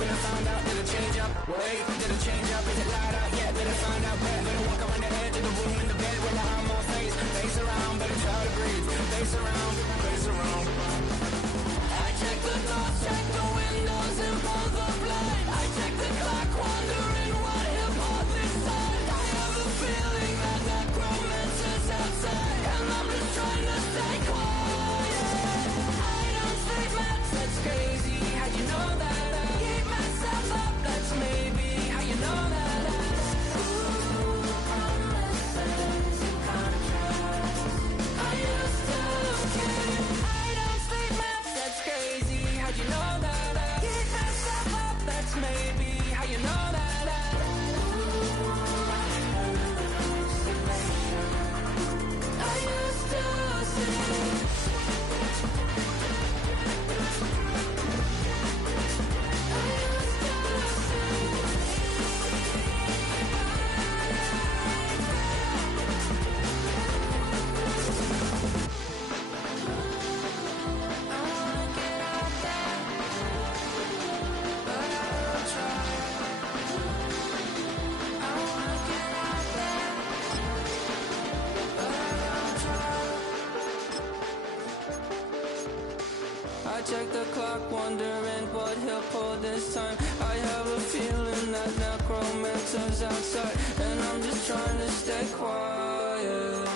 Better find out, did it change up? Wait, did it change up? Is it lighter? Yeah, better find out. Better walk around the edge of the room in the bed with my arm on face around. Better try to breathe. Face around, face around. I check the doors, check the windows, and pull the blind. I check the clock, wondering what he'll pull this time. I have a feeling that necromancer's outside, and I'm just trying to stay quiet. I don't sleep much, that's crazy. How'd you know that? I keep myself up, that's maybe how you know that. Ooh, promises and contracts. I used to keep. I don't sleep much, that's crazy. How'd you know that? I keep myself up, that's maybe how you know that. I used to see. I check the clock, wondering what he'll pull this time. I have a feeling that necromancer's outside, and I'm just trying to stay quiet.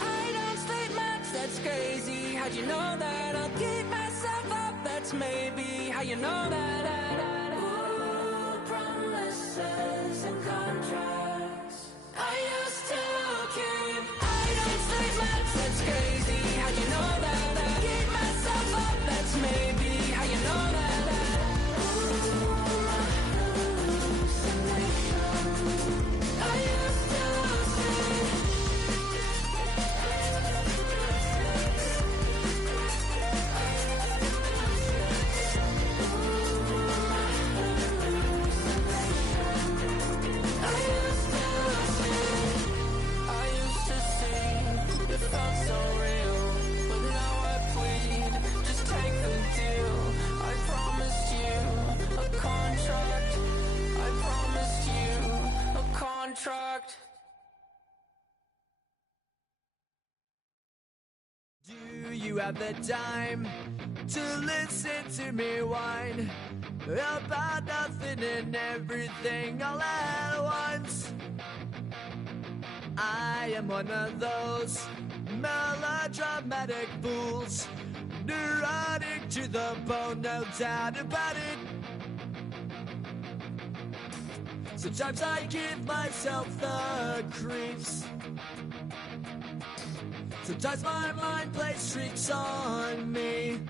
I don't sleep much, that's crazy. How'd you know that? I'll keep myself up, that's maybe how you know that. Ooh, promises and contracts. I used to keep. I don't sleep much, that's crazy. How'd you know that? I keep myself up, that's maybe how you know that. Ooh, hallucination. I used to see. Do you have the time to listen to me whine about nothing and everything all at once? I am one of those melodramatic fools, neurotic to the bone, no doubt about it. Sometimes I give myself the creeps. Sometimes my mind plays tricks on me.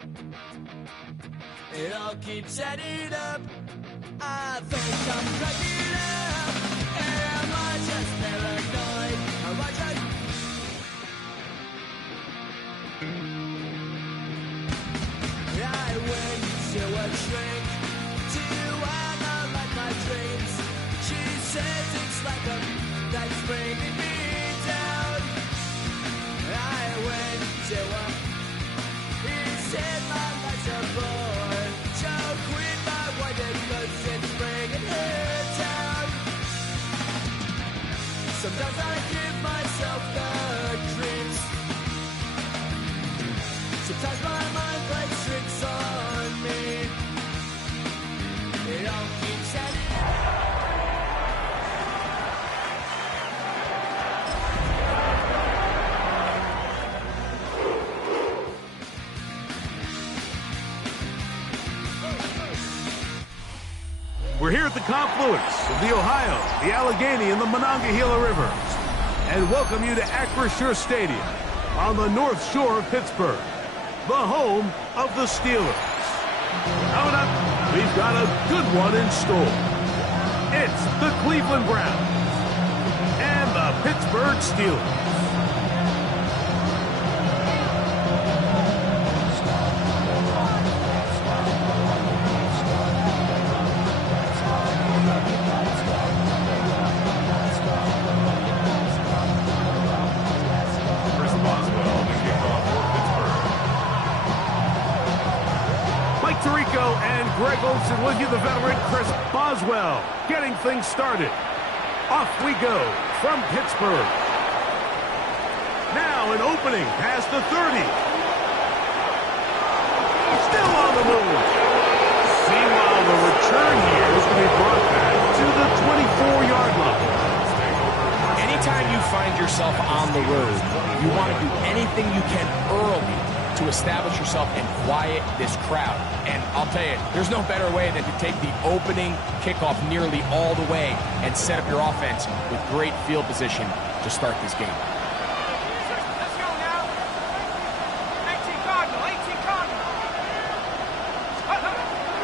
It all keeps adding up. I think I'm cracking up. Am I just paranoid? Am I just... I went to a shrink to analyze my dreams. She says it's like a that's bringing me down. I went to a... He said my life's a bore. So quit my wife cause it's bringing her down. Sometimes I give myself the creeps. Sometimes my mind plays tricks on me. It all keeps adding up. We're here at the confluence of the Ohio, the Allegheny, and the Monongahela Rivers, and welcome you to Acrisure Stadium on the North Shore of Pittsburgh, the home of the Steelers. Coming up, we've got a good one in store. It's the Cleveland Browns and the Pittsburgh Steelers. Chris Boswell And Greg Olsen with you, the veteran Chris Boswell, getting things started. Off we go from Pittsburgh. Now an opening past the 30. Still on the move. Meanwhile, the return here is going to be brought back to the 24-yard line. Anytime you find yourself on the road, you want to do anything you can early to establish yourself and quiet this crowd. And I'll tell you, there's no better way than to take the opening kickoff nearly all the way and set up your offense with great field position to start this game. Let's go now. 18 Cardinal, 18 Cardinal.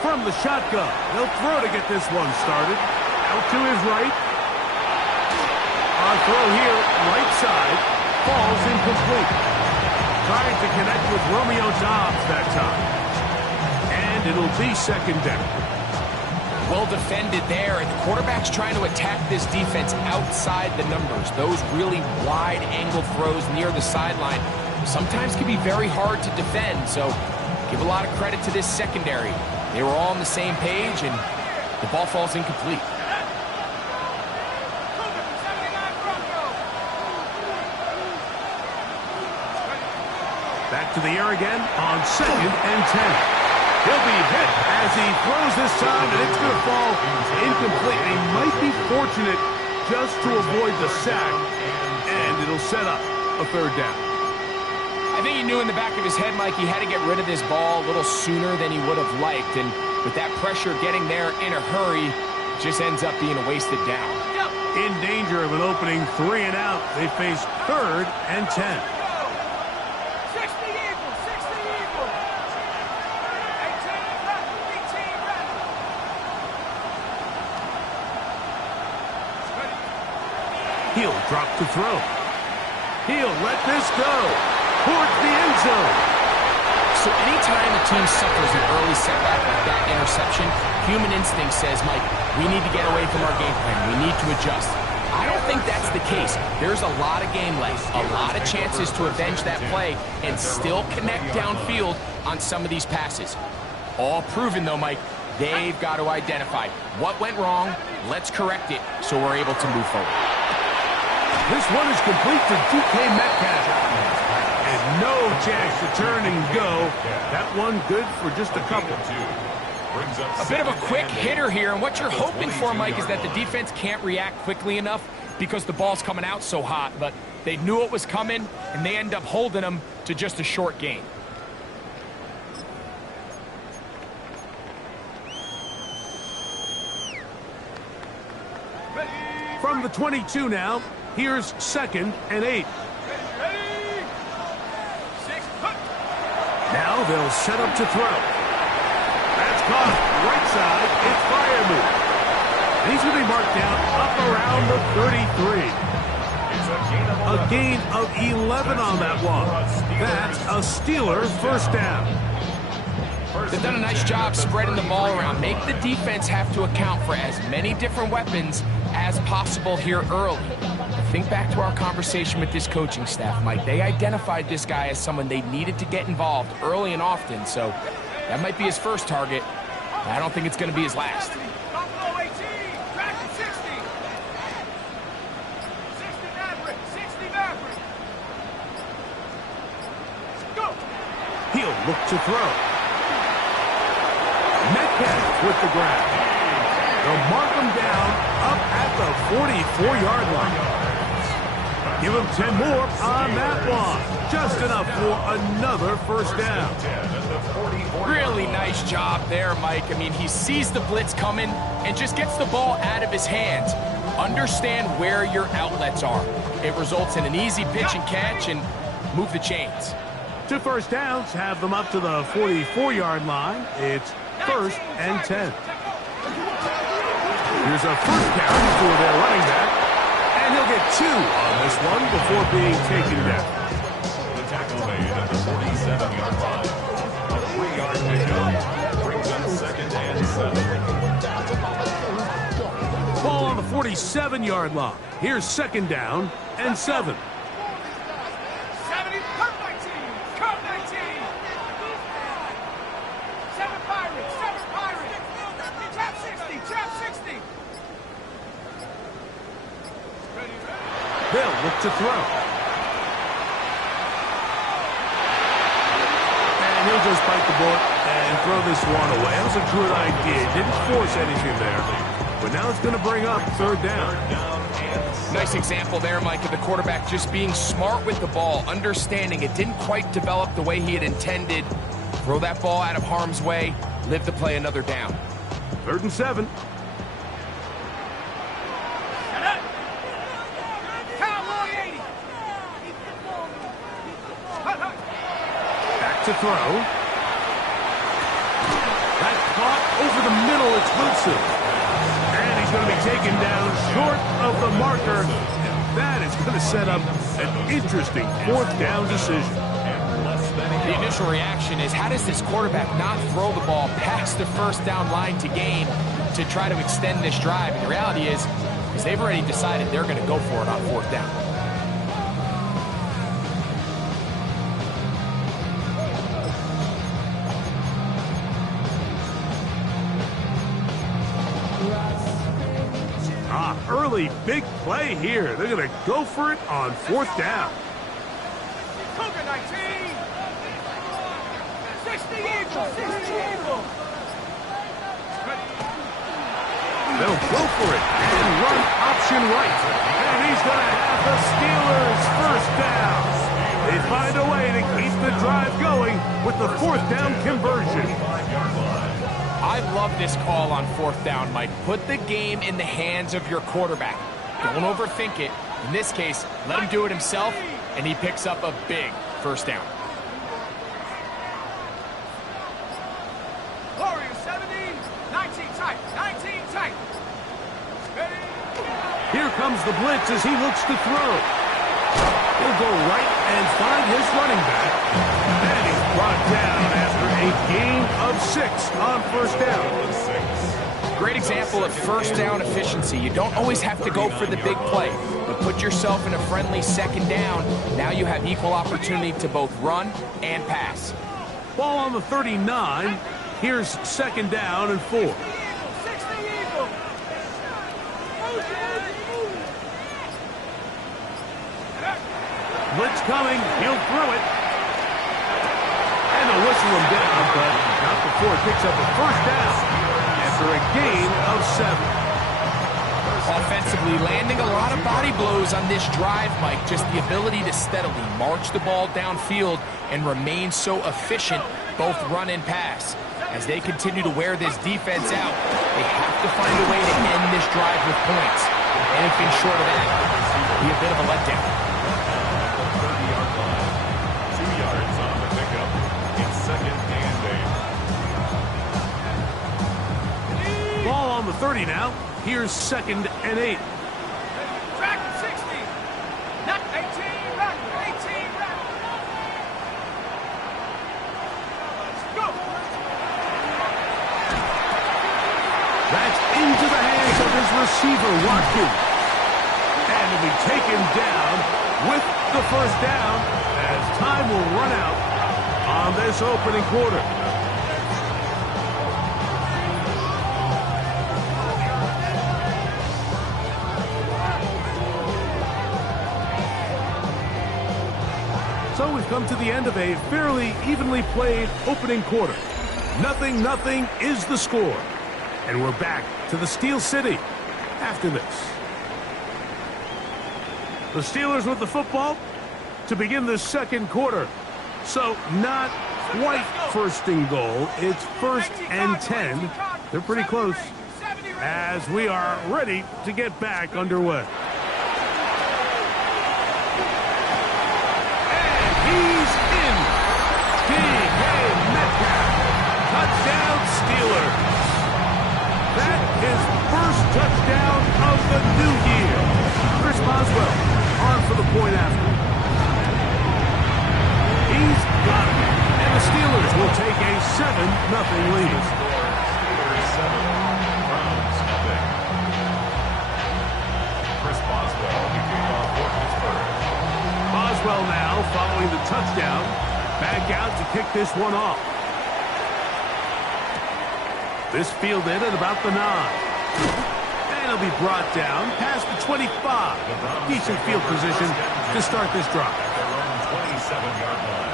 From the shotgun, they'll throw to get this one started. Out to his right. Our throw here, right side, falls incomplete. Trying to connect with Romeo Dobbs that time. And it'll be second down. Well defended there, and the quarterback's trying to attack this defense outside the numbers. Those really wide-angle throws near the sideline sometimes can be very hard to defend, so give a lot of credit to this secondary. They were all on the same page, and the ball falls incomplete. Back to the air again on 2nd and 10. He'll be hit as he throws this time, and it's going to fall incomplete. They might be fortunate just to avoid the sack, and it'll set up a third down. I think he knew in the back of his head, Mike, he had to get rid of this ball a little sooner than he would have liked, and with that pressure getting there in a hurry, it just ends up being a wasted down. In danger of an opening 3 and out, they face 3rd and 10. He'll drop to throw. He'll let this go towards the end zone. So anytime a team suffers an early setback like that interception, human instinct says, Mike, we need to get away from our game plan. We need to adjust. I don't think that's the case. There's a lot of game left, a lot of chances to avenge that play and still connect downfield on some of these passes. All proven, though, Mike. They've got to identify what went wrong. Let's correct it so we're able to move forward. This one is complete to DK Metcalf. And no chance to turn and go. That one good for just a couple. A bit of a quick hitter here, and what you're hoping for, Mike, is that the defense can't react quickly enough because the ball's coming out so hot, but they knew it was coming, and they end up holding them to just a short gain. From the 22 now, here's 2nd and 8. Now they'll set up to throw. That's caught right side. It's Firemove. And he's going to be marked down up around the 33. A gain of 11 on that one. That's a Steeler first down. They've done a nice job spreading the ball around. Make the defense have to account for as many different weapons as possible here early. Think back to our conversation with this coaching staff, Mike. They identified this guy as someone they needed to get involved early and often, so that might be his first target. I don't think it's going to be his last. He'll look to throw. Metcalf with the grab. They'll mark him down up at the 44-yard line. Give him 10 more on that one. Just enough for another first down. Really nice job there, Mike. I mean, he sees the blitz coming and just gets the ball out of his hands. Understand where your outlets are. It results in an easy pitch and catch and move the chains. 2 first downs have them up to the 44-yard line. It's 1st and 10. Here's a first carry for their running back. And he'll get 2 on this one before being taken down. The tackle made at the 47-yard line. A 3-yard pickup brings up 2nd and 7. Ball on the 47-yard line. Here's 2nd down and 7. look to throw. And he'll just bite the bullet and throw this one away. That was a good idea. Didn't force anything there. But now it's going to bring up third down. Nice example there, Mike, of the quarterback just being smart with the ball, understanding it didn't quite develop the way he had intended. Throw that ball out of harm's way, live to play another down. 3rd and 7. Back to throw. That caught over the middle. It's Wilson. And he's going to be taken down short of the marker. And that is going to set up an interesting 4th down decision. The initial reaction is, how does this quarterback not throw the ball past the 1st down line to gain to try to extend this drive? And the reality is they've already decided they're going to go for it on 4th down. Early big play here. They're going to go for it on 4th down. Cougar 19. 60 Eagle. 60 Eagle. They'll go for it and run option right. And he's going to have the Steelers 1st down. They find a way to keep the drive going with the 4th down conversion. I love this call on 4th down, Mike. Put the game in the hands of your quarterback. Don't overthink it. In this case, let him do it himself, and he picks up a big 1st down. Warrior 70. 19 tight. 19 tight. Here comes the blitz as he looks to throw. He'll go right and find his running back. And he's brought down after a gain of 6 on 1st down. Great example of 1st down efficiency. You don't always have to go for the big play, but put yourself in a friendly 2nd down. Now you have equal opportunity to both run and pass. Ball on the 39. Here's 2nd down and 4. 60 Eagle. Blitz coming. He'll throw it. And they'll whistle him down, but not before it picks up a 1st down after a gain of 7. Offensively, landing a lot of body blows on this drive, Mike. Just the ability to steadily march the ball downfield and remain so efficient, both run and pass. As they continue to wear this defense out, they have to find a way to end this drive with points. Anything short of that will be a bit of a letdown. 30-yard line. 2 yards on the pickup. It's 2nd and 8. Ball on the 30 now. Here's 2nd and 8. Track 60. Not 18 back. 18 back. Let's go. That's into the hands of his receiver, Watkins. And he'll be taken down with the 1st down as time will run out on this opening quarter. So we've come to the end of a fairly evenly played opening quarter. 0-0 is the score. And we're back to the Steel City after this. The Steelers with the football to begin the 2nd quarter. So not quite 1st and goal. It's 1st and 10. They're pretty close as we are ready to get back underway. He's in. D.K. Metcalf. Touchdown Steelers. That is 1st touchdown of the new year. Chris Boswell on for the point after. He's got it. And the Steelers will take a 7-0 lead. Steelers 7, Browns nothing. Chris Boswell kicking off for Pittsburgh. Boswell now following the touchdown. Back out to kick this one off. This fielded at about the 9. And he'll be brought down past the 25. Decent field position to start this drive. At their own 27-yard line.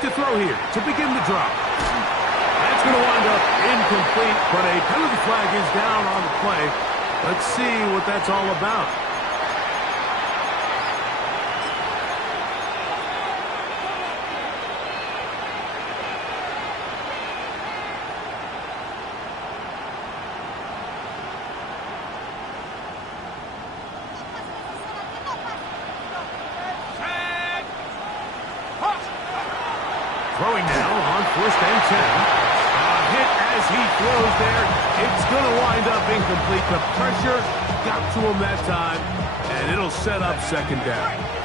To throw here to begin the drop. That's going to wind up incomplete, but a penalty flag is down on the play. Let's see what that's all about. Throwing now on 1st and 10. A hit as he throws there. It's going to wind up incomplete. The pressure got to him that time, and it'll set up 2nd down.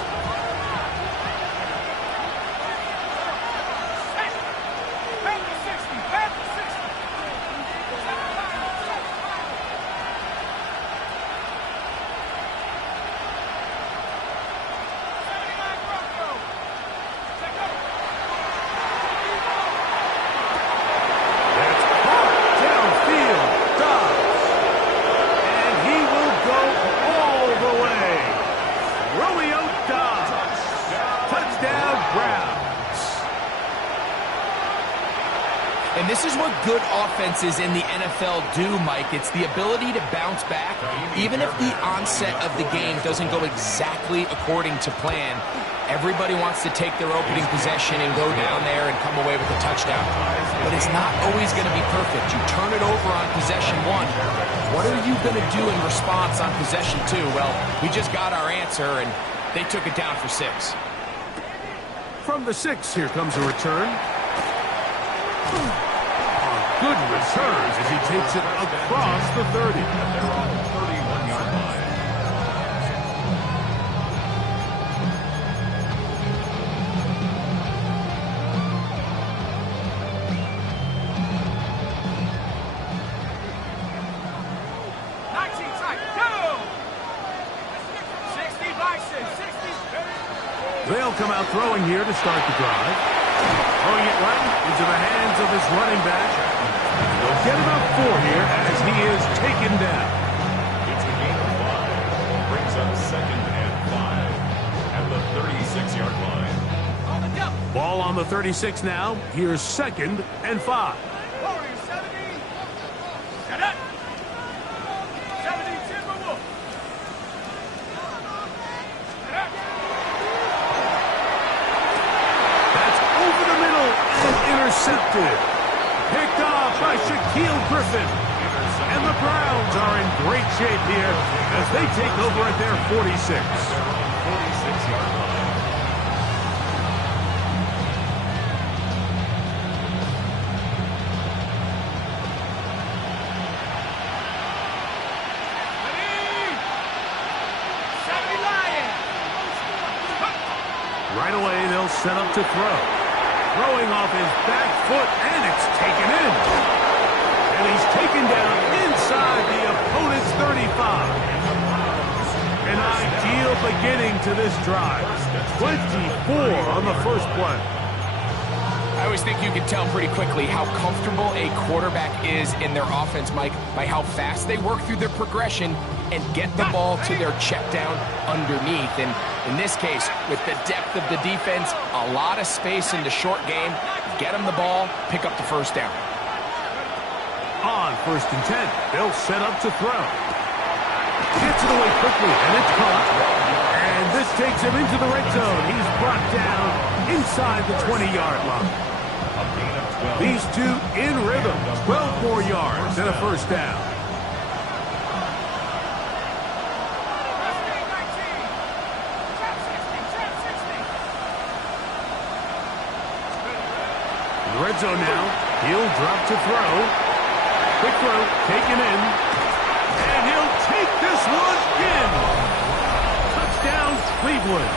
And this is what good offenses in the NFL do, Mike. It's the ability to bounce back, even if the onset of the game doesn't go exactly according to plan. Everybody wants to take their opening possession and go down there and come away with a touchdown. But it's not always going to be perfect. You turn it over on possession 1. What are you going to do in response on possession 2? Well, we just got our answer, and they took it down for 6. From the 6, here comes a return. Good returns as he takes it across the 30. At their own 31-yard line. They'll come out throwing here to start the drive. Throwing it right into the hands of his running back. They'll get about 4 here as he is taken down. It's a gain of 5. Brings up 2nd and 5 at the 36-yard line. Ball on the 36 now. Here's 2nd and 5. Intercepted. Picked off by Shaquille Griffin. And the Browns are in great shape here as they take over at their 46. 46-yard line. Right away, they'll set up to throw. Throwing off his back foot, and it's taken in. And he's taken down inside the opponent's 35. An ideal beginning to this drive. 24 on the first play. I always think you can tell pretty quickly how comfortable a quarterback is in their offense, Mike, by how fast they work through their progression and get the ball to their check down underneath. And in this case, with the depth of the defense, a lot of space in the short game, get them the ball, pick up the first down. On 1st and 10, they'll set up to throw. Gets it away quickly, and it's caught. And this takes him into the red zone. He's brought down inside the 20-yard line. These two in rhythm, 12 more yards and a first down. In the red zone now, he'll drop to throw. Quick throw, taken in. And he'll take this one in. Touchdown, Cleveland.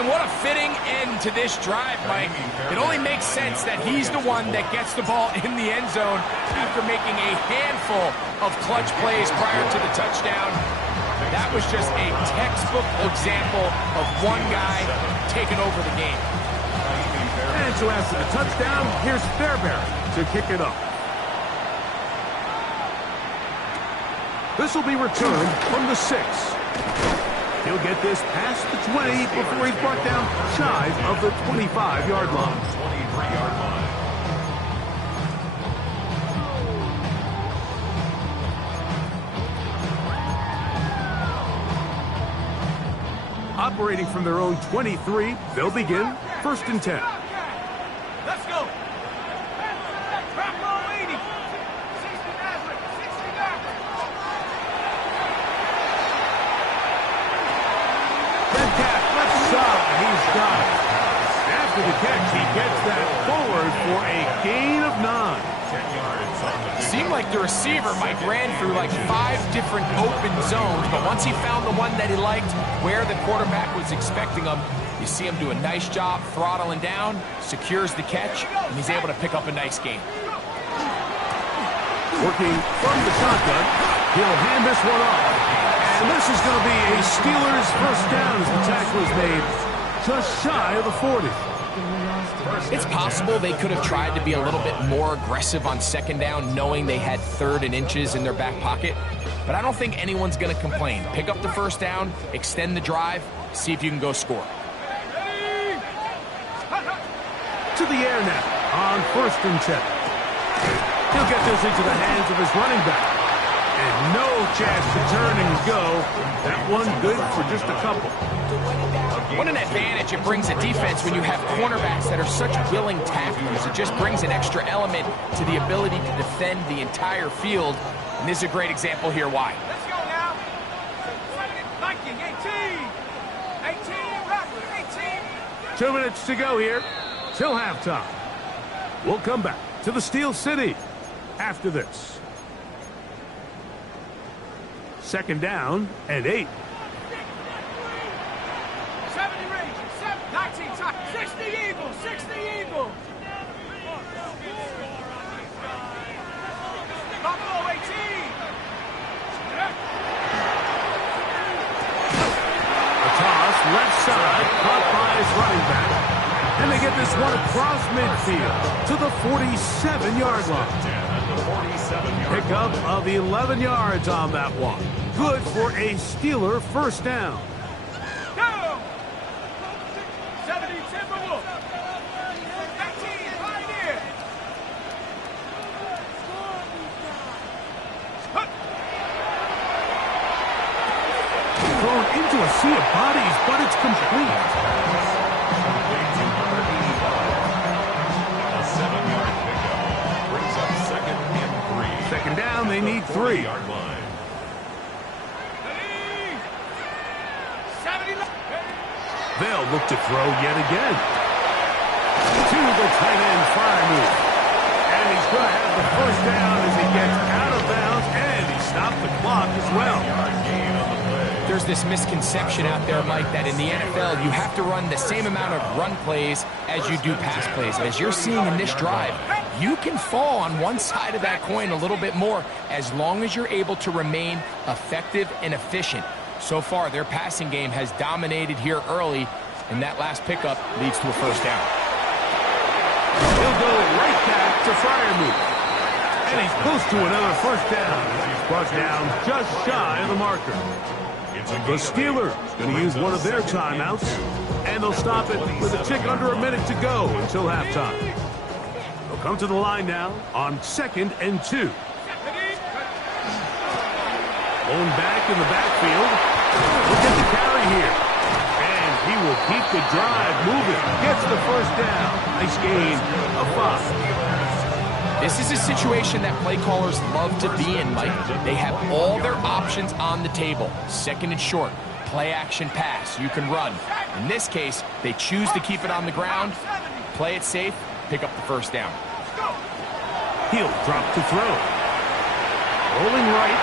And what a fitting end to this drive, Mike. It only makes sense that he's the one that gets the ball in the end zone after making a handful of clutch plays prior to the touchdown. That was just a textbook example of one guy taking over the game. And so after the touchdown, here's Fairbairn to kick it up. This will be returned from the 6. He'll get this past the 20 before he's brought down shy of the 25-yard line. 23-yard line. Operating from their own 23, they'll begin 1st and 10. Let's go. Trap roll 80. 60 Maverick. 60 Maverick. Metcalf, left side, he's got it. After the catch, he gets that forward for a gain of 9. 10 yards on the Seemed like the receiver, Mike, ran through like 5 different open zones, but once he found the one that he liked, where the quarterback was expecting him, you see him do a nice job throttling down, secures the catch, and he's able to pick up a nice gain. Working from the shotgun, he'll hand this one off. And this is going to be a Steelers first down as the tackle is made just shy of the 40. It's possible they could have tried to be a little bit more aggressive on 2nd down, knowing they had 3rd and inches in their back pocket. But I don't think anyone's going to complain. Pick up the first down, extend the drive, see if you can go score. To the air now on 1st and 10. He'll get this into the hands of his running back. And no chance to turn and go. That one good for just a couple. What an advantage it brings a defense when you have cornerbacks that are such willing tacklers. It just brings an extra element to the ability to defend the entire field. And this is a great example here why. Let's go now. Viking 18. 18 Raptor 18. 2 minutes to go here till halftime. We'll come back to the Steel City after this. 2nd down and 8. 70 Rangers. 19 Tigers. 60 Eagles. 60 Eagles. Buffalo 18. A toss, left side, caught by his running back. And they get this one across midfield to the 47-yard line. Pickup of 11 yards on that one. Good for a Steeler first down. Go! 70 Timberwolves. 19 Pioneer. Thrown into a sea of bodies, but it's complete. A 7-yard pickup brings up 2nd and 3. 2nd down, they need 3. 40-yard line. They'll look to throw yet again. To the tight end fire move. And he's going to have the first down as he gets out of bounds, and he stopped the clock as well. There's this misconception out there, Mike, that in the NFL you have to run the same amount of run plays as you do pass plays. As you're seeing in this drive, you can fall on one side of that coin a little bit more as long as you're able to remain effective and efficient. So far, their passing game has dominated here early, and that last pickup leads to a first down. He'll go right back to Fryermuth. And he's close to another first down. He's brought down just shy of the marker. The Steelers going to use one of their timeouts, and they'll stop it with a tick under a minute to go until halftime. They'll come to the line now on 2nd and 2. Blown back in the backfield. Look at the carry here. And he will keep the drive moving. Gets the first down. Nice gain of 5. This is a situation that play callers love to be in, Mike. They have all their options on the table. 2nd and short, play action pass. You can run. In this case, they choose to keep it on the ground, play it safe, pick up the first down. He'll drop to throw. Rolling right.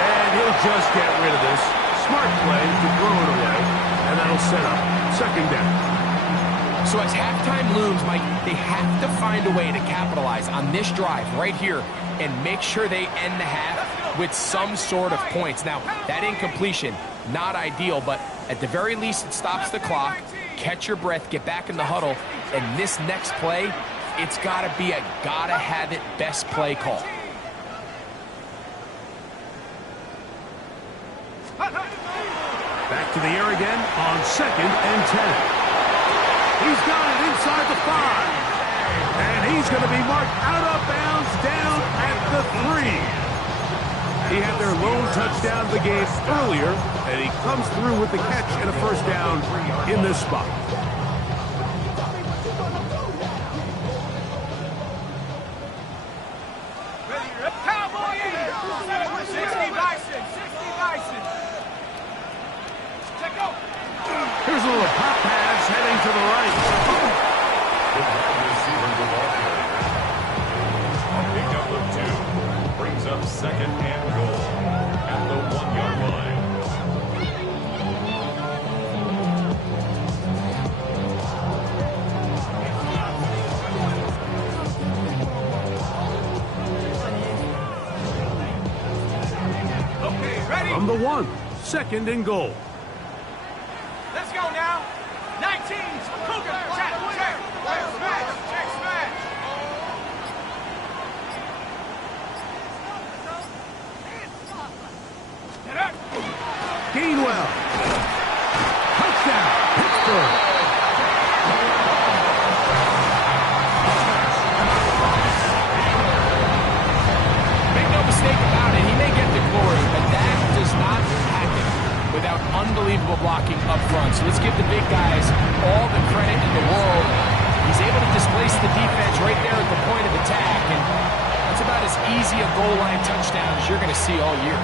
And he'll just get rid of this. Smart play to throw it away. And that'll set up second down. So as halftime looms, Mike, they have to find a way to capitalize on this drive right here and make sure they end the half with some sort of points. Now, that incompletion, not ideal, but at the very least, it stops the clock. Catch your breath, get back in the huddle, and this next play, it's got to be a gotta-have-it best play call. Back to the air again on 2nd and 10. He's got it inside the 5. And he's going to be marked out of bounds down at the 3. He had their lone touchdown of the game earlier, and he comes through with the catch and a first down in this spot. Here's a little pop pass heading to the right. Pickup of 2 brings up 2nd and goal at the 1-yard line. Okay, ready? From the 1, 2nd and goal. Let's go now. 19. Cougar. Check. Smash. Gainwell. Touchdown, Pittsburgh. Make no mistake about it, he may get the glory, but that does not happen without unbelievable blocking up front. So let's give the big guys all the credit in the world. He's able to displace the defense right there at the point of attack, and that's about as easy a goal line touchdown as you're going to see all year.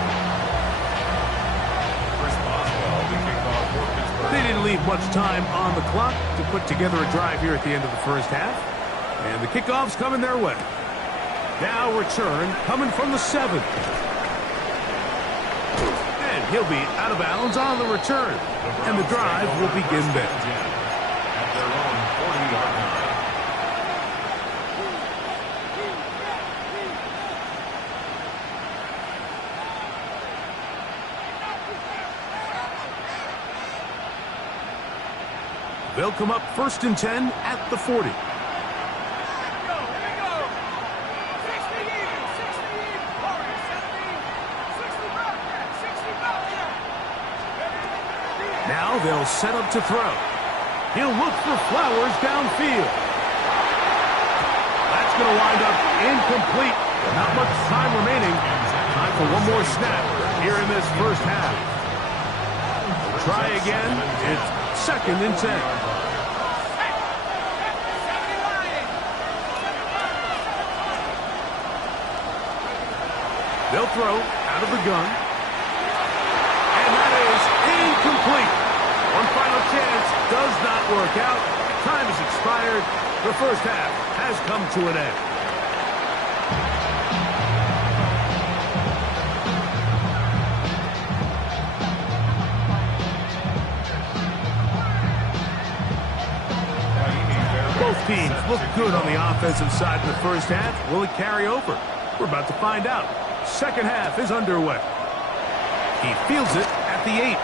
They didn't leave much time on the clock to put together a drive here at the end of the first half. And the kickoff's coming their way. Now return coming from the 7. And he'll be out of bounds on the return. And the drive will begin there. At their own 40-yard line. They'll come up 1st and 10 at the 40. Here we go. 60 even. 60 Now they'll set up to throw. He'll look for Flowers downfield. That's going to wind up incomplete. Not much time remaining. Time for one more snap here in this first half. Try again. It's 2nd and 10. They'll throw out of the gun. And that is incomplete. One final chance does not work out. Time has expired. The first half has come to an end. Both teams look good on the offensive side in the first half. Will it carry over? We're about to find out. Second half is underway. He fields it at the 8.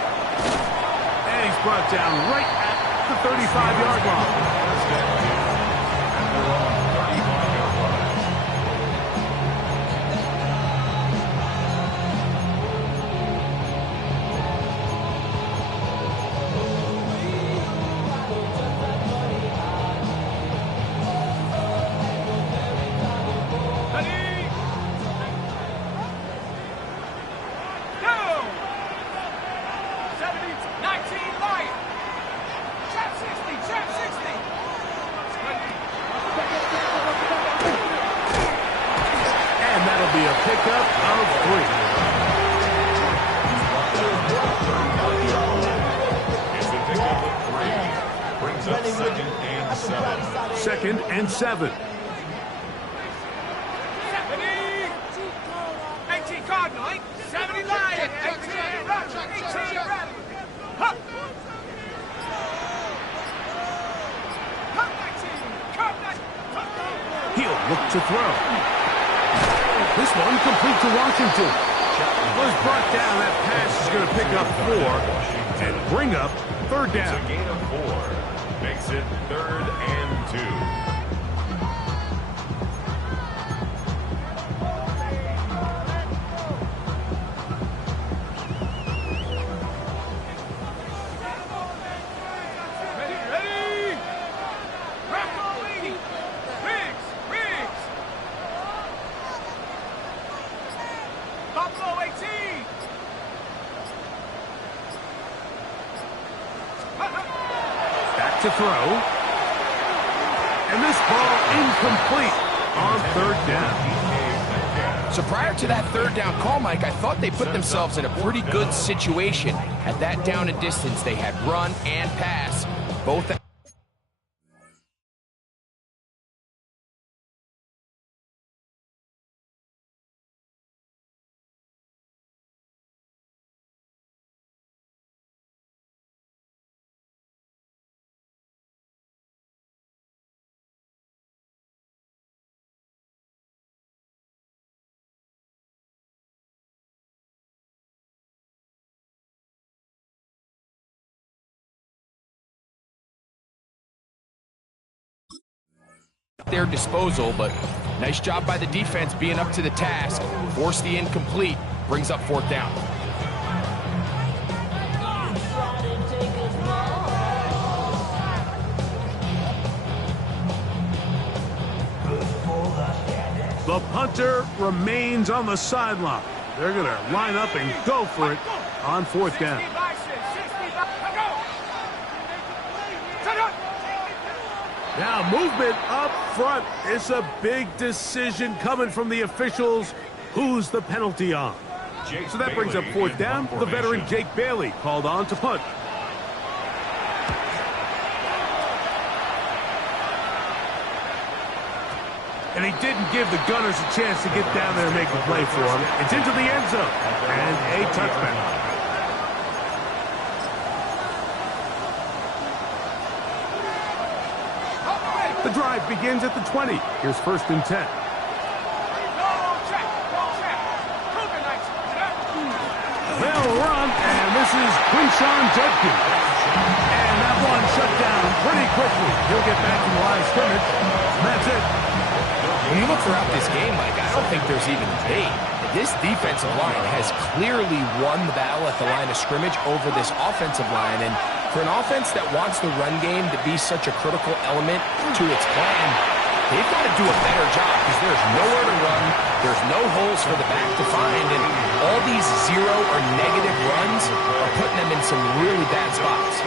And he's brought down right at the 35-yard line. Pickup of 3. It's a pickup of 3. Brings up 2nd and 7. 2nd and 7. 18 Cardinal, 70 Lion, 18 Rebel, 18 Rebel. to throw. This one complete to Washington. Was brought down. That pass is going to pick up 4 and bring up third down. It's a gain of 4. Makes it 3rd and 2. To throw. And this ball incomplete on third down. So prior to that third down call, Mike, I thought they put themselves in a pretty good situation. At that down and distance, they had run and pass, both. Their disposal, but nice job by the defense being up to the task. Force the incomplete, brings up 4th down. The punter remains on the sideline. They're going to line up and go for it on 4th down. Now movement up front. It's a big decision coming from the officials. Who's the penalty on? So that brings up 4th down. The veteran Jake Bailey called on to punt. And he didn't give the Gunners a chance to get down there and make a play for him. It's into the end zone and a touchback. The drive begins at the 20. Here's 1st and 10. They'll run, and this is Quinshon Judkins. And that one shut down pretty quickly. He'll get back to the line of scrimmage. That's it. When you look throughout this game, Mike, I don't think there's even debate. This defensive line has clearly won the battle at the line of scrimmage over this offensive line. And for an offense that wants the run game to be such a critical element to its plan, they've got to do a better job because there's nowhere to run, there's no holes for the back to find, and all these zero or negative runs are putting them in some really bad spots.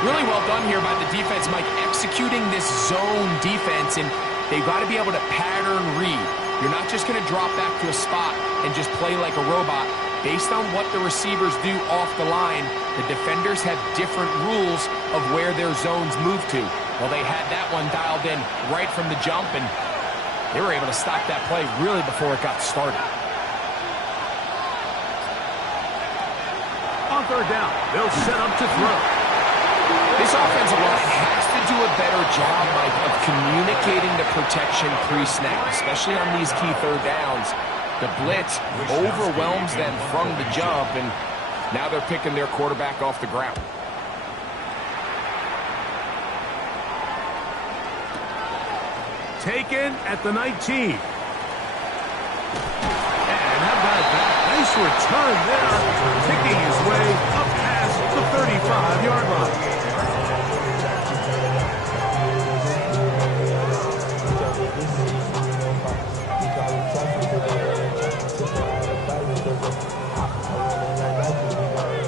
Really well done here by the defense, Mike, executing this zone defense, and they've got to be able to pattern read. You're not just going to drop back to a spot and just play like a robot. Based on what the receivers do off the line, the defenders have different rules of where their zones move to. Well, they had that one dialed in right from the jump, and they were able to stop that play really before it got started. On 3rd down, they'll set up to throw. This offensive line has to do a better job, Mike, of communicating the protection pre-snap, especially on these key 3rd downs. The blitz overwhelms them from the jump, and now they're picking their quarterback off the ground. Taken at the 19. And how about that? Nice return there. Picking his way up past the 35-yard line.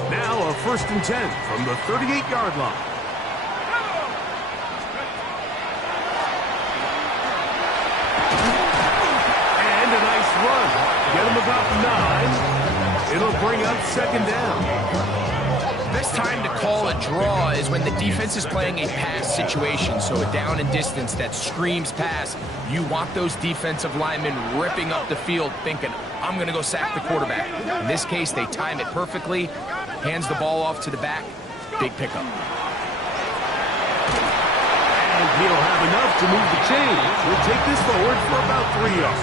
Now a 1st and 10 from the 38-yard line. And a nice run. Get him about 9. It'll bring up 2nd down. Best time to call a draw is when the defense is playing a pass situation, so a down and distance that screams pass. You want those defensive linemen ripping up the field thinking, I'm going to go sack the quarterback. In this case, they time it perfectly, hands the ball off to the back, big pickup. And He'll have enough to move the chains. He'll take this forward for about 3 yards.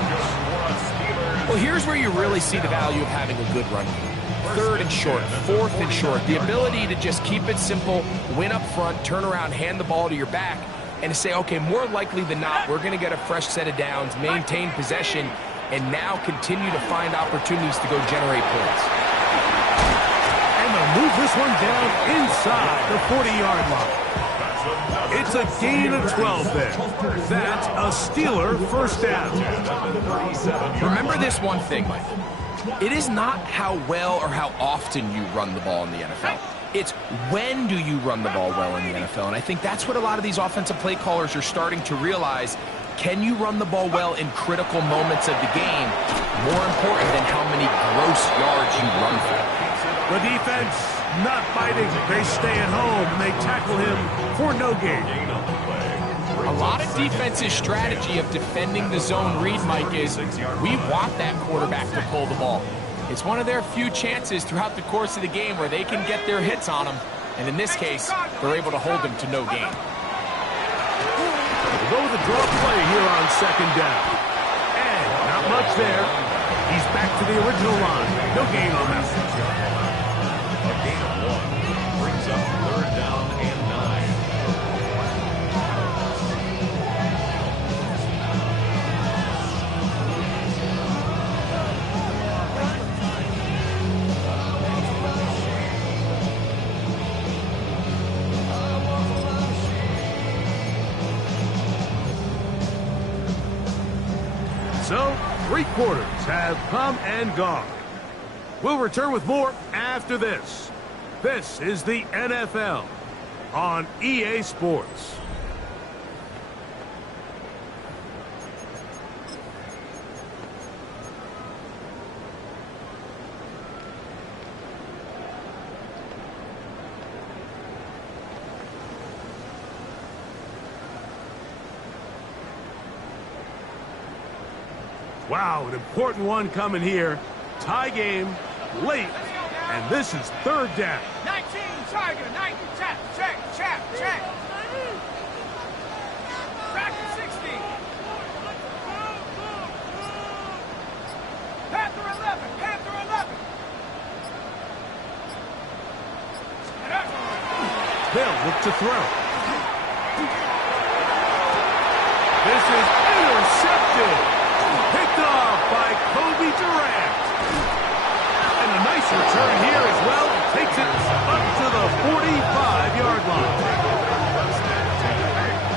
Well, here's where you really see the value of having a good run game. 3rd and short, 4th and short. The ability to just keep it simple, win up front, turn around, hand the ball to your back, and to say, okay, more likely than not, we're going to get a fresh set of downs, maintain possession, and now continue to find opportunities to go generate points. And they'll move this one down inside the 40-yard line. It's a gain of 12 there. That's a Steeler first down. Remember this one thing, Mike. It is not how well or how often you run the ball in the NFL. It's when do you run the ball well in the NFL. And I think that's what a lot of these offensive play callers are starting to realize. Can you run the ball well in critical moments of the game? More important than how many gross yards you run for. The defense not fighting. They stay at home and they tackle him for no gain. A lot of defense's strategy of defending the zone read, Mike, is we want that quarterback to pull the ball. It's one of their few chances throughout the course of the game where they can get their hits on him. And in this case, they're able to hold him to no gain. We'll go with a draw play here on 2nd down. And not much there. He's back to the original line. No gain on that. A gain of 1 brings up 3rd down and 9. So, 3 quarters have come and gone. We'll return with more after this. This is the NFL on EA Sports. Wow, an important one coming here. Tie game, late, and this is 3rd down. 19, Tiger, 19, check. Back to 60. Panther 11. They'll look to throw. This is intercepted. Picked off by Kobe Durant. And a nice return here as well. Takes it up to the 45-yard line. First and 10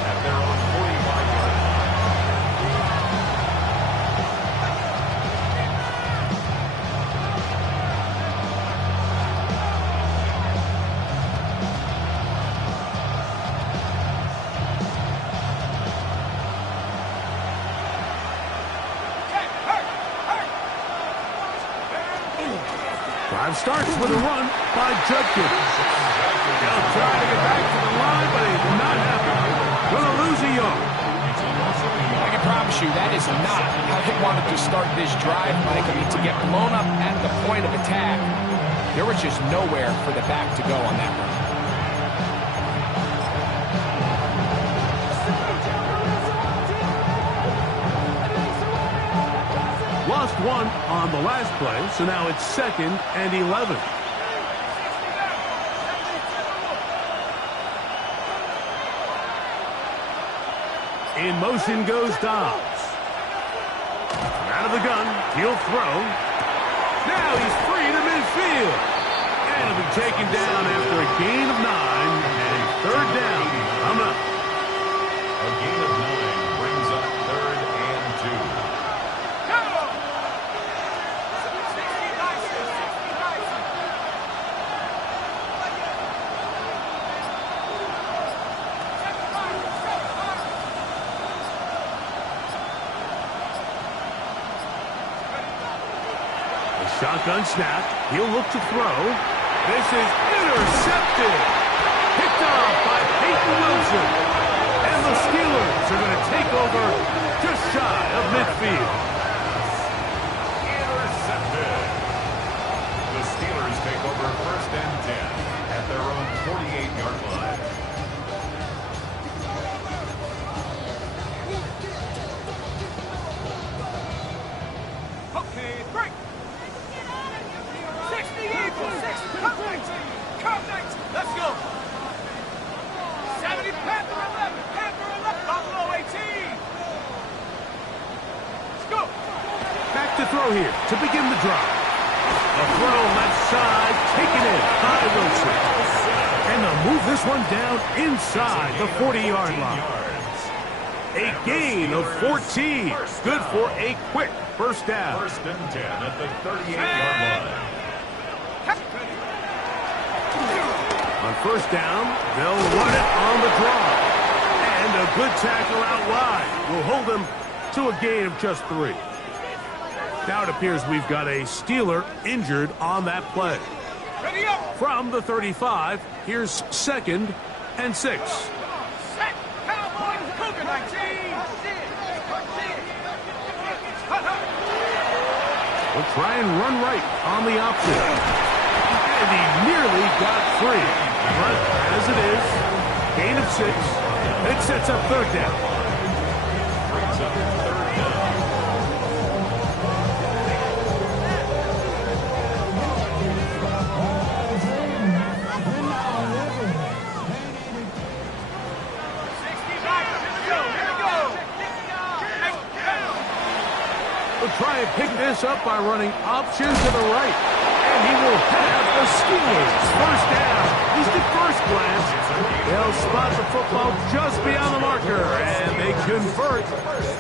at their own 45-yard line. Drive starts with a run by Judkins. He'll try to get back to the line, but he's not happy. Gonna lose a yard. I can promise you that is not how he wanted to start this drive, Mike. I mean, to get blown up at the point of attack, there was just nowhere for the back to go on that one. Lost 1 on the last play, so now it's 2nd and 11. In motion goes Dobbs. Out of the gun, he'll throw. Now he's free to midfield. And he'll be taken down after a gain of 9 and 3rd down. I'm up. A gain of 9 brings up 3rd and 2. Shotgun snap. He'll look to throw. This is intercepted. Picked off by Peyton Wilson. And the Steelers are going to take over just shy of midfield. Intercepted. The Steelers take over 1st and 10 at their own 48-yard line. to throw here to begin the drive. A throw left side, taken in by Wilson. And they'll move this one down inside the 40-yard line. A gain of 14. Good for a quick first down. First and 10 at the 38-yard line. On first down, they'll run it on the draw. And a good tackle out wide will hold them to a gain of just 3. Now it appears we've got a Steeler injured on that play. From the 35, here's 2nd and 6. We'll try and run right on the option. And he nearly got free. But as it is, gain of 6. It sets up 3rd down. Brings up 3rd down. We'll try and pick this up by running option to the right. And he will have the Steelers first down. At least at first glance, they'll spot the football just beyond the marker. And they convert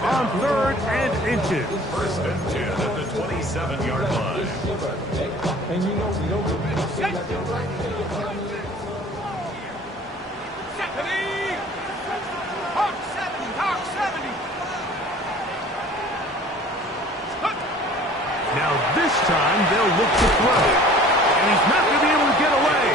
on 3rd and inches. First and 10 at the 27-yard line. Now this time they'll look to throw. And he's not going to be able to get away.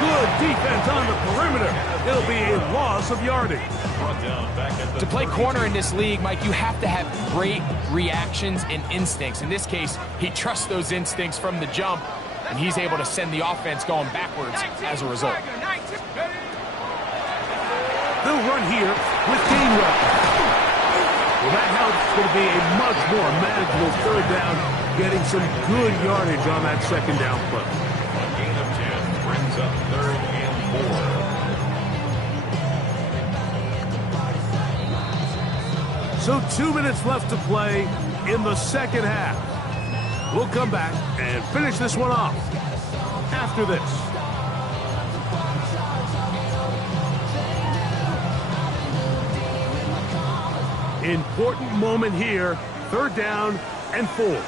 Good defense on the perimeter. It'll be a loss of yardage. Brought down back at the To play 32. corner in this league, Mike, you have to have great reactions and instincts. In this case, he trusts those instincts from the jump, and he's able to send the offense going backwards as a result. They'll run here with Gainwell. Well, that helps. It's going to be a much more manageable 3rd down, getting some good yardage on that 2nd down play. A gain of 10 brings up 3rd and 4. So 2 minutes left to play in the 2nd half. We'll come back and finish this one off after this. Important moment here. 3rd down and 4.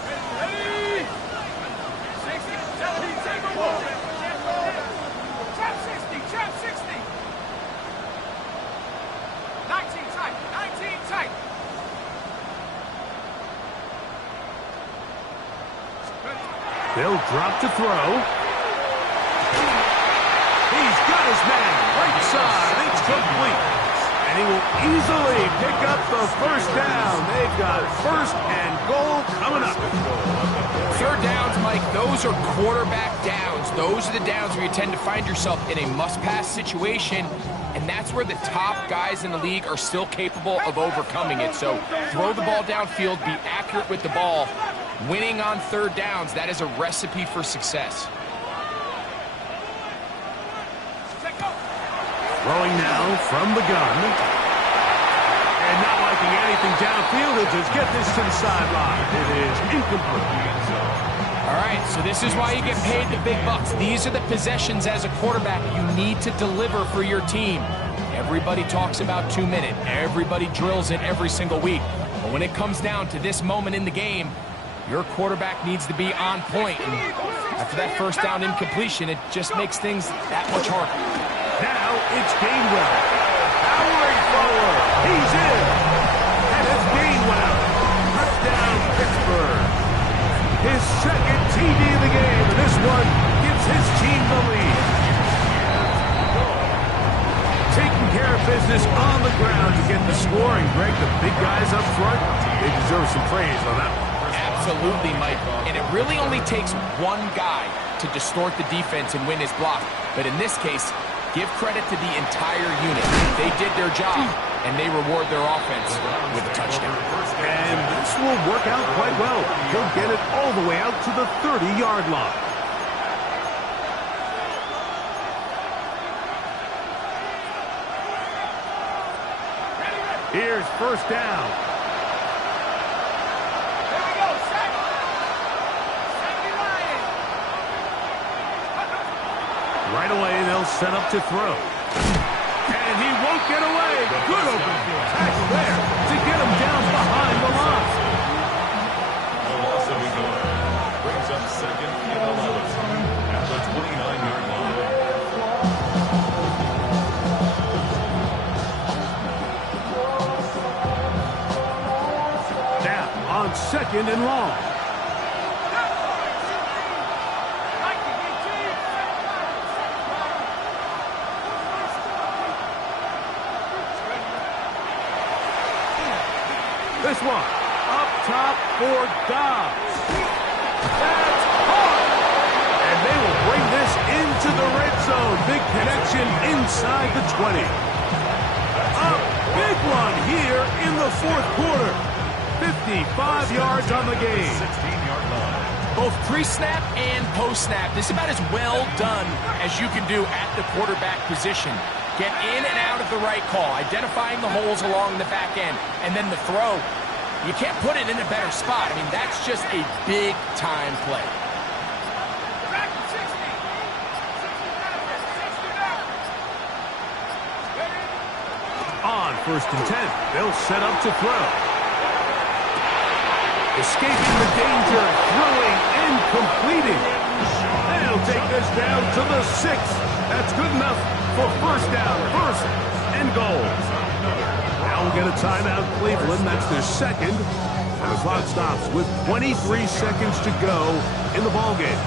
They'll drop to throw. He's got his man. Right side. It's complete. And he will easily pick up the first down. They've got 1st and goal coming up. 3rd downs, Mike, those are quarterback downs. Those are the downs where you tend to find yourself in a must-pass situation, and that's where the top guys in the league are still capable of overcoming it. So throw the ball downfield, be accurate with the ball. Winning on 3rd downs, that is a recipe for success. Throwing now from the gun. And not liking anything downfield, he'll just get this to the sideline. It is incomplete. All right, so this is why you get paid the big bucks. These are the possessions as a quarterback you need to deliver for your team. Everybody talks about 2 minute. Everybody drills it every single week. But when it comes down to this moment in the game, your quarterback needs to be on point. And after that first down incompletion, it just makes things that much harder. Now it's Gainwell. Powering forward. He's in. And it's Gainwell. Touchdown, Pittsburgh. His 2nd TD of the game. This one gives his team the lead. Taking care of business on the ground to get the score. And Greg, the big guys up front, they deserve some praise on that one. Absolutely, Mike. And it really only takes one guy to distort the defense and win his block. But in this case, give credit to the entire unit. They did their job, and they reward their offense with a touchdown. And this will work out quite well. He'll get it all the way out to the 30-yard line. Here's first down. Here we go, set. Right away, they'll set up to throw. And he won't get away. Good open field tackle there to get him down behind the line. A loss of a yard. Brings up second and 11 at the 29-yard line. Now on second and long. This one, up top for Dobbs. That's hard. And they will bring this into the red zone. Big connection inside the 20. A big one here in the fourth quarter. 55 yards on the game. 16-yard line. Both pre-snap and post-snap. This is about as well done as you can do at the quarterback position. Get in and out of the right call, identifying the holes along the back end, and then the throw. You can't put it in a better spot. I mean, that's just a big-time play. On first and 10, they'll set up to throw. Escaping the danger, throwing and completing. They'll take this down to the 6. That's good enough for first down, first and goal. Now we'll get a timeout, Cleveland. That's their second. And the clock stops with 23 seconds to go in the ballgame.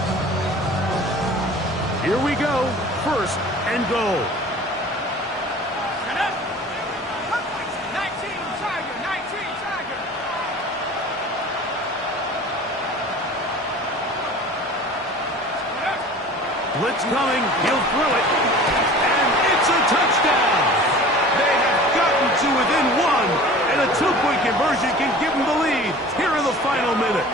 Here we go, first and goal. 19 Tiger, 19 Tiger. Blitz coming, he'll throw it, and it's a touchdown. They have gotten to within one, and a two-point conversion can give them the lead here in the final minute.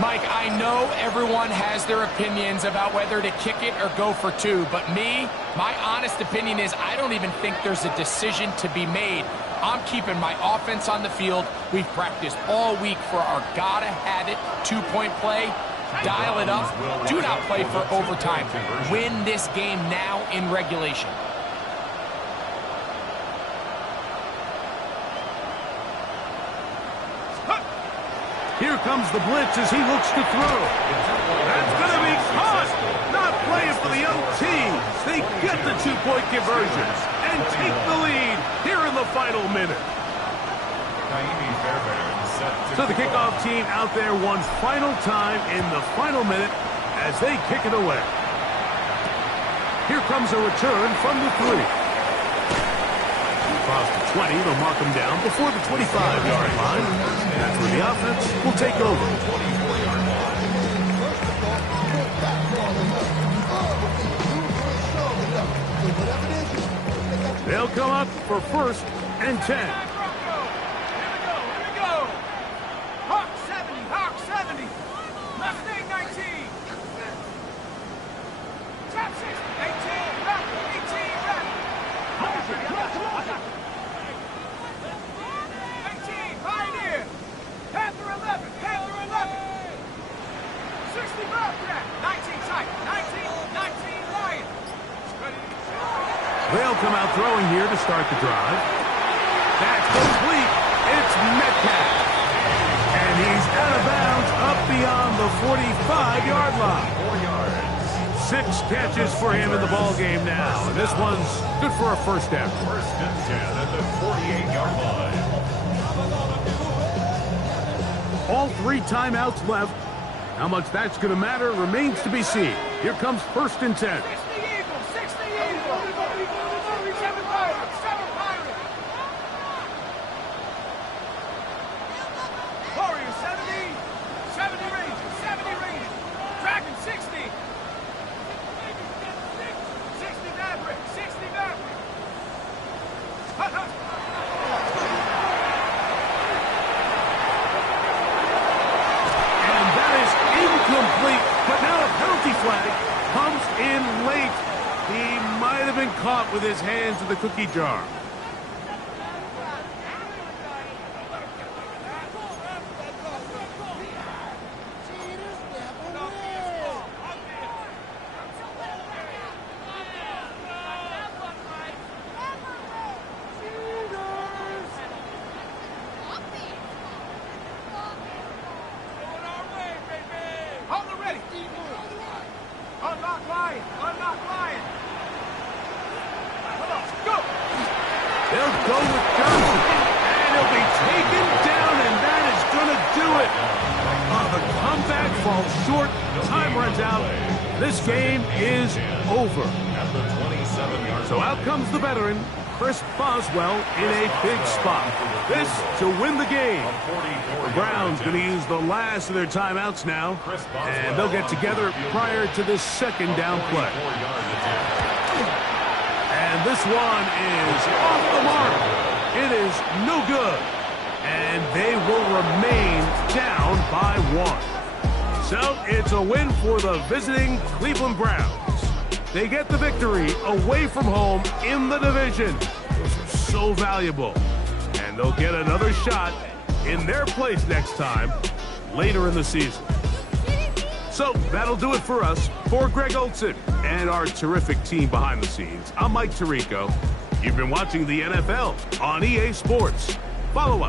Mike, I know everyone has their opinions about whether to kick it or go for two, but my honest opinion is I don't even think there's a decision to be made. I'm keeping my offense on the field. We've practiced all week for our gotta-have-it two-point play. Dial it up. Do not play for overtime. Win this game now in regulation. Here comes the blitz as he looks to throw. That's going to be caught. Not playing for the young team. They get the two-point conversion and take the lead here in the final minute. So the kickoff team out there one final time in the final minute as they kick it away. Here comes a return from the 3. Across the 20, they'll mark them down before the 25-yard line. That's where the offense will take over. They'll come up for first and 10. Here we go. Hawk 70. Mustang 19. Top 6, 18, Raptor, 18, Raptor. 18, Pioneer. Panther 11. 60 Bobcat. 19 Tiger. 19 Lion. They'll come out throwing here to start the drive. That's complete. It's Metcalf. And he's out of bounds up beyond the 45-yard line. 4 yards. 6 catches for him in the ballgame now. And this one's good for a first down. First and 10 at the 48-yard line. All 3 timeouts left. How much that's going to matter remains to be seen. Here comes first and 10. 60 Eagles. 60 Eagles. 7 Pirates. 7 Pirates. Warriors 70. 70 Rangers. 70 Rangers. Dragon 60. 60 Maverick. 60 Maverick. Hut, hut. And that is incomplete. But now a penalty flag comes in late. He might have been caught with his hands in the cookie jar. lying. I'm not lying. Come on, go. They'll go with Johnson, and he'll be taken down, and that is going to do it. The comeback falls short. Time runs out. This game is over. At the 27-yard So out comes the veteran, Chris Boswell, in a big spot. This to win the game. The Browns going to use the last of their timeouts now, and they'll get together prior to this second down play. And this one is off the mark. It is no good. And they will remain down by 1. So it's a win for the visiting Cleveland Browns. They get the victory away from home in the division. Those are so valuable. And they'll get another shot in their place next time later in the season. So that'll do it for us. For Greg Olson and our terrific team behind the scenes, I'm Mike Tirico. You've been watching the NFL on EA Sports. Follow us.